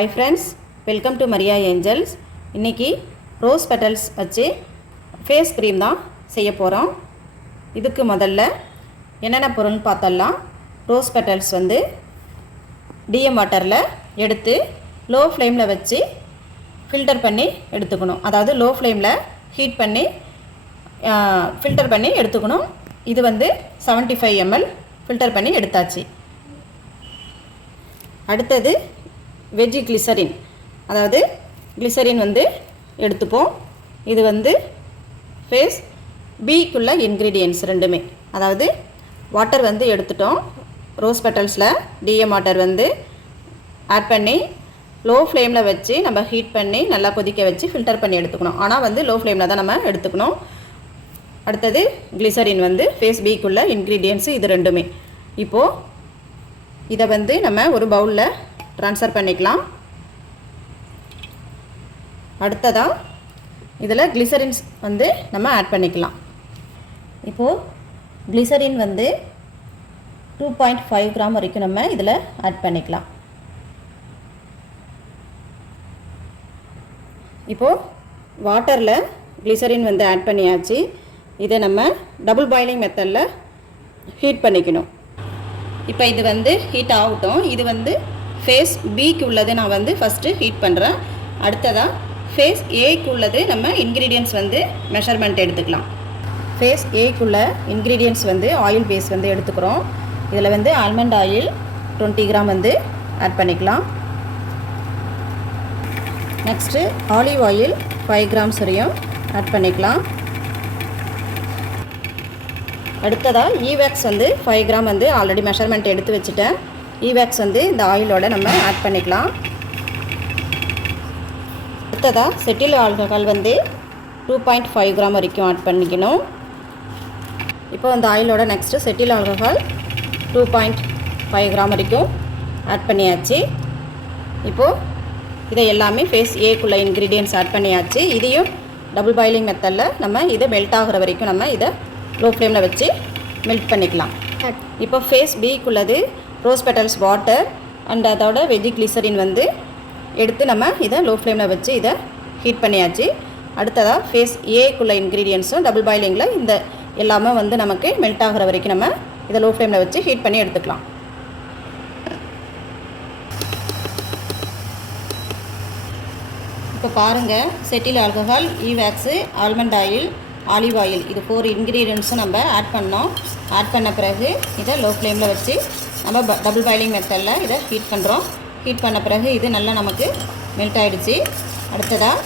Hi friends, welcome to Maria Angels. இன்னைக்கு rose petals வச்சு face cream தான் செய்ய போகிறோம். இதுக்கு முதல்ல என்னென்ன பொருள்னு பார்த்தலாம். ரோஸ் பெட்டல்ஸ் வந்து டிஎம் வாட்டரில் எடுத்து லோ ஃப்ளேமில் வச்சு ஃபில்டர் பண்ணி எடுத்துக்கணும். அதாவது லோ ஃப்ளேமில் ஹீட் பண்ணி ஃபில்டர் பண்ணி எடுத்துக்கணும். இது வந்து 75 ml ஃபில்டர் பண்ணி எடுத்தாச்சு. அடுத்தது வெஜ்ஜி கிளிசரின், அதாவது கிளிசரின் வந்து எடுத்துப்போம். இது வந்து ஃபேஸ் பிக்குள்ள இன்க்ரீடியன்ட்ஸ் ரெண்டுமே. அதாவது வாட்டர் வந்து எடுத்துட்டோம். ரோஸ் பெட்டல்ஸில் டிஎம் வாட்டர் வந்து ஆட் பண்ணி லோ ஃப்ளேமில் வச்சு நம்ம ஹீட் பண்ணி நல்லா கொதிக்க வச்சு ஃபில்டர் பண்ணி எடுத்துக்கணும். ஆனால் வந்து லோ ஃப்ளேமில் தான் நம்ம எடுத்துக்கணும். அடுத்தது கிளிசரின் வந்து ஃபேஸ் பிக்குள்ள இன்க்ரீடியன்ட்ஸு இது ரெண்டுமே. இப்போது இதை வந்து நம்ம ஒரு பவுலில் ட்ரான்ஸ்ஃபர் பண்ணிக்கலாம். அடுத்ததாக இதில் கிளிசரின்ஸ் வந்து நம்ம ஆட் பண்ணிக்கலாம். இப்போது கிளிசரின் வந்து 2.5 கிராம் வரைக்கும் நம்ம இதில் ஆட் பண்ணிக்கலாம். இப்போது வாட்டரில் கிளிசரின் வந்து ஆட் பண்ணியாச்சு. இதை நம்ம டபுள் பாயிலிங் மெத்தடில் ஹீட் பண்ணிக்கணும். இப்போ இது வந்து ஹீட் ஆகட்டும். இது வந்து ஃபேஸ் பிக்கு உள்ளது நான் வந்து ஃபஸ்ட்டு ஹீட் பண்ணுறேன். அடுத்ததாக ஃபேஸ் ஏக்கு உள்ளது நம்ம இன்க்ரீடியன்ட்ஸ் வந்து மெஷர்மெண்ட் எடுத்துக்கலாம். ஃபேஸ் ஏக்குள்ள இன்க்ரீடியன்ட்ஸ் வந்து ஆயில் பேஸ் வந்து எடுத்துக்கிறோம். இதில் வந்து ஆல்மண்ட் ஆயில் 20 கிராம் வந்து ஆட் பண்ணிக்கலாம். நெக்ஸ்ட்டு ஆலிவ் ஆயில் 5 கிராம்ஸ் வரையும் ஆட் பண்ணிக்கலாம். அடுத்ததாக ஈவேக்ஸ் வந்து 5 கிராம் வந்து ஆல்ரெடி மெஷர்மெண்ட் எடுத்து வச்சுட்டேன். ஈவேக்ஸ் வந்து இந்த ஆயிலோட நம்ம ஆட் பண்ணிக்கலாம். அடுத்ததாக செட்டில் ஆல்கஹால் வந்து 2.5 கிராம் வரைக்கும் ஆட் பண்ணிக்கணும். இப்போ இந்த ஆயிலோட நெக்ஸ்ட்டு செட்டில் ஆல்கஹால் 2.5 கிராம் வரைக்கும் ஆட் பண்ணியாச்சு. இப்போது இதை எல்லாமே ஃபேஸ் ஏக்குள்ள இன்க்ரீடியன்ட்ஸ் ஆட் பண்ணியாச்சு. இதையும் டபுள் பாயிலிங் மெத்தடில் நம்ம இதை மெல்ட் ஆகிற வரைக்கும் நம்ம இதை லோ ஃப்ளேமில் வச்சு மெல்ட் பண்ணிக்கலாம். இப்போ ஃபேஸ் பிக்குள்ளது ரோஸ் பெட்டல்ஸ் வாட்டர் அண்ட் அதோட வெஜ்ஜி கிளிசரின் வந்து எடுத்து நம்ம இதை லோ ஃப்ளேமில் வச்சு இதை ஹீட் பண்ணியாச்சு. அடுத்ததாக ஃபேஸ் ஏக்குள்ள இன்க்ரீடியன்ஸும் டபுள் பாயிலிங்கில் இந்த எல்லாமே வந்து நமக்கு மெல்ட் ஆகிற வரைக்கும் நம்ம இதை லோ ஃப்ளேமில் வச்சு ஹீட் பண்ணி எடுத்துக்கலாம். இப்போ பாருங்கள், cetyl alcohol, e wax, almond oil, olive oil இது 4 இன்க்ரீடியன்ட்ஸும் நம்ம ஆட் பண்ணோம். ஆட் பண்ண பிறகு இதை லோ ஃப்ளேமில் வச்சு நம்ம டபுள் பாயிலிங் மெத்தடில் இதை ஹீட் பண்ணுறோம். ஹீட் பண்ண பிறகு இது நல்லா நமக்கு மெல்ட் ஆகிடுச்சு. அடுத்ததாக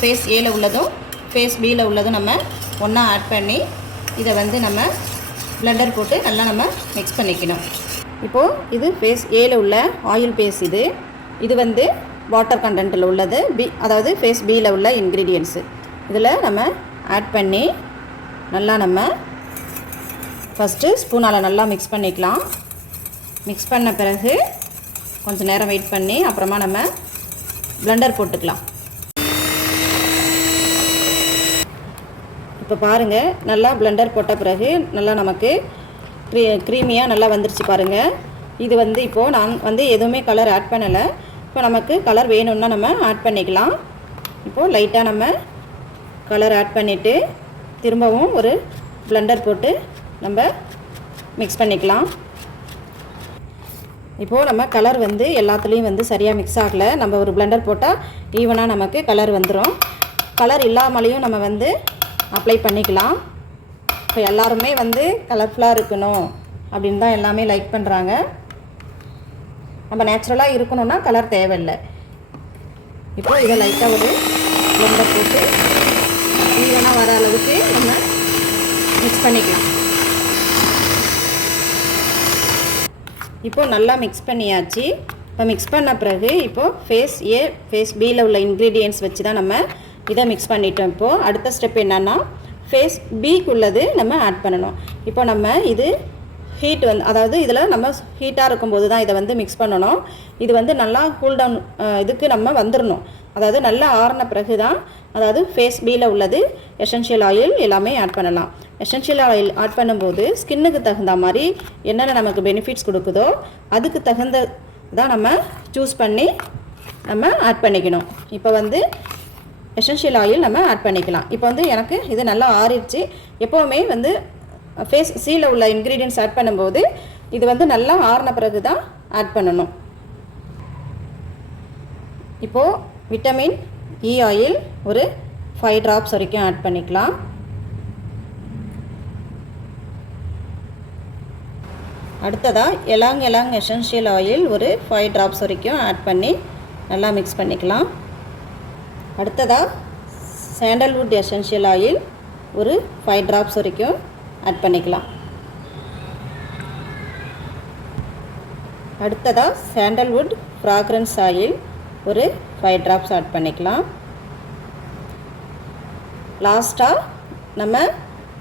ஃபேஸ் ஏல உள்ளதும் ஃபேஸ் பியில் உள்ளதும் நம்ம ஒன்றா ஆட் பண்ணி இதை வந்து நம்ம பிளெண்டர் போட்டு நல்லா நம்ம மிக்ஸ் பண்ணிக்கணும். இப்போது இது ஃபேஸ் ஏல உள்ள ஆயில் பேஸ். இது வந்து வாட்டர் கண்டென்ட்டில் உள்ளது அதாவது ஃபேஸ் பியில் உள்ள இன்க்ரீடியன்ட்ஸு இதில் நம்ம ஆட் பண்ணி நல்லா நம்ம ஃபஸ்ட்டு ஸ்பூனால் நல்லா மிக்ஸ் பண்ணிக்கலாம். மிக்ஸ் பண்ண பிறகு கொஞ்சம் நேரம் வெயிட் பண்ணி அப்புறமா நம்ம பிளெண்டர் போட்டுக்கலாம். இப்போ பாருங்கள், நல்லா பிளெண்டர் போட்ட பிறகு நல்லா நமக்கு க்ரீமியாக நல்லா வந்துருச்சு பாருங்கள். இது வந்து இப்போது நான் வந்து எதுவுமே கலர் ஆட் பண்ணலை. இப்போ நமக்கு கலர் வேணும்னா நம்ம ஆட் பண்ணிக்கலாம். இப்போது லைட்டாக நம்ம கலர் ஆட் பண்ணிவிட்டு திரும்பவும் ஒரு பிளெண்டர் போட்டு நம்ம மிக்ஸ் பண்ணிக்கலாம். இப்போது நம்ம கலர் வந்து எல்லாத்துலேயும் வந்து சரியாக மிக்ஸ் ஆகலை. நம்ம ஒரு பிளெண்டர் போட்டால் ஈவனாக நமக்கு கலர் வந்துடும். கலர் இல்லாமலேயும் நம்ம வந்து அப்ளை பண்ணிக்கலாம். இப்போ எல்லாருமே வந்து கலர்ஃபுல்லாக இருக்கணும் அப்படின்னு தான் எல்லாமே லைக் பண்ணுறாங்க. நம்ம நேச்சுரலாக இருக்கணும்னா கலர் தேவையில்லை. இப்போ இதை லைட்டாக ஒரு பிளெண்டர் போட்டு ஈவனாக வர அளவுக்கு நம்ம மிக்ஸ் பண்ணிக்கலாம். இப்போது நல்லா மிக்ஸ் பண்ணியாச்சு. இப்போ மிக்ஸ் பண்ண பிறகு இப்போது ஃபேஸ் ஏ ஃபேஸ் பியில் உள்ள இன்க்ரீடியன்ட்ஸ் வச்சு தான் நம்ம இதை மிக்ஸ் பண்ணிட்டோம். இப்போது அடுத்த ஸ்டெப் என்னென்னா ஃபேஸ் பிக்குள்ளது நம்ம ஆட் பண்ணணும். இப்போ நம்ம இது ஹீட் வந்து அதாவது இதில் நம்ம ஹீட்டாக இருக்கும்போது தான் இதை வந்து மிக்ஸ் பண்ணணும். இது வந்து நல்லா கூல் டவுன் இதுக்கு நம்ம வந்துடணும். அதாவது நல்லா ஆறின பிறகு தான் அதாவது ஃபேஸ் பியில் உள்ளது எசென்ஷியல் ஆயில் எல்லாமே ஆட் பண்ணலாம். எசென்ஷியல் ஆயில் ஆட் பண்ணும்போது ஸ்கின்னுக்கு தகுந்த மாதிரி என்னென்ன நமக்கு பெனிஃபிட்ஸ் கொடுக்குதோ அதுக்கு தகுந்த தான் நம்ம சூஸ் பண்ணி நம்ம ஆட் பண்ணிக்கணும். இப்போ வந்து எசென்ஷியல் ஆயில் நம்ம ஆட் பண்ணிக்கலாம். இப்போ வந்து எனக்கு இது நல்லா ஆறிடுச்சு. எப்போவுமே வந்து ஃபேஸ் சீல உள்ள இன்க்ரீடியன்ட்ஸ் ஆட் பண்ணும்போது இது வந்து நல்லா ஆறின பிறகு தான் ஆட் பண்ணணும். இப்போது விட்டமின் இ ஆயில் ஒரு 5 drops வரைக்கும் ஆட் பண்ணிக்கலாம். அடுத்ததாக எலாங் எசென்ஷியல் ஆயில் ஒரு 5 drops வரைக்கும் ஆட் பண்ணி நல்லா மிக்ஸ் பண்ணிக்கலாம். அடுத்ததாக சாண்டல்வுட் எசென்ஷியல் ஆயில் ஒரு 5 drops வரைக்கும் ஆட் பண்ணிக்கலாம். அடுத்ததாக சாண்டல்வுட் ஃப்ராக்ரன்ஸ் ஆயில் ஒரு 5 drops ஆட் பண்ணிக்கலாம். லாஸ்ட்டாக நம்ம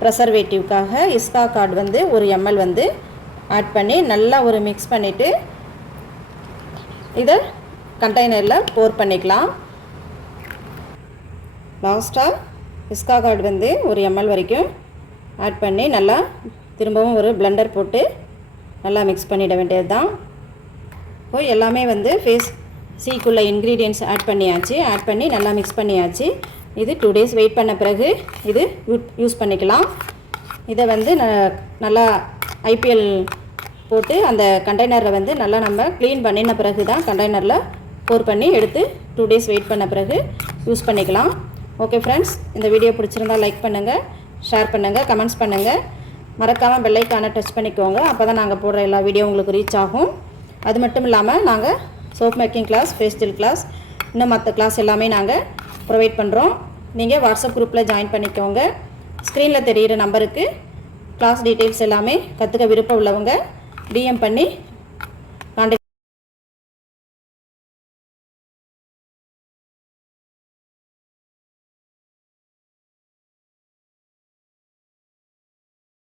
ப்ரெசர்வேட்டிவ்க்காக இஸ்கா கார்டு வந்து ஒரு ml வந்து ஆட் பண்ணி நல்லா ஒரு மிக்ஸ் பண்ணிவிட்டு இதை கண்டெய்னரில் போர் பண்ணிக்கலாம். லாஸ்ட்டாக இஸ்கா கார்டு வந்து ஒரு ml வரைக்கும் ஆட் பண்ணி நல்லா திரும்பவும் ஒரு பிளெண்டர் போட்டு நல்லா மிக்ஸ் பண்ணிட வேண்டியது தான். இப்போ எல்லாமே வந்து ஃபேஸ் சீக்குள்ள இன்க்ரீடியன்ட்ஸ் ஆட் பண்ணியாச்சு. ஆட் பண்ணி நல்லா மிக்ஸ் பண்ணியாச்சு. இது 2 days வெயிட் பண்ண பிறகு இது யூஸ் பண்ணிக்கலாம். இதை வந்து நல்லா ஐபிஎல் போட்டு அந்த கண்டெய்னரில் வந்து நல்லா நம்ம க்ளீன் பண்ணின பிறகு தான் கண்டெய்னரில் போர் பண்ணி எடுத்து 2 days வெயிட் பண்ண பிறகு யூஸ் பண்ணிக்கலாம். ஓகே ஃப்ரெண்ட்ஸ், இந்த வீடியோ பிடிச்சிருந்தால் லைக் பண்ணுங்கள், ஷேர் பண்ணுங்கள், கமெண்ட்ஸ் பண்ணுங்கள். மறக்காமல் பெல் ஐக்கானை டச் பண்ணிக்கோங்க. அப்போ தான் நாங்கள் போடுற எல்லா வீடியோ உங்களுக்கு ரீச் ஆகும். அது மட்டும் இல்லாமல் நாங்கள் soap making class, face gel class, இன்னும் மற்ற கிளாஸ் எல்லாமே நாங்கள் ப்ரொவைட் பண்ணுறோம். நீங்கள் வாட்ஸ்அப் குரூப்பில் ஜாயின் பண்ணிக்கோங்க. ஸ்க்ரீனில் தெரிகிற நம்பருக்கு கிளாஸ் டீட்டெயில்ஸ் எல்லாமே கற்றுக்க விருப்பம் உள்ளவங்க டிஎம் பண்ணி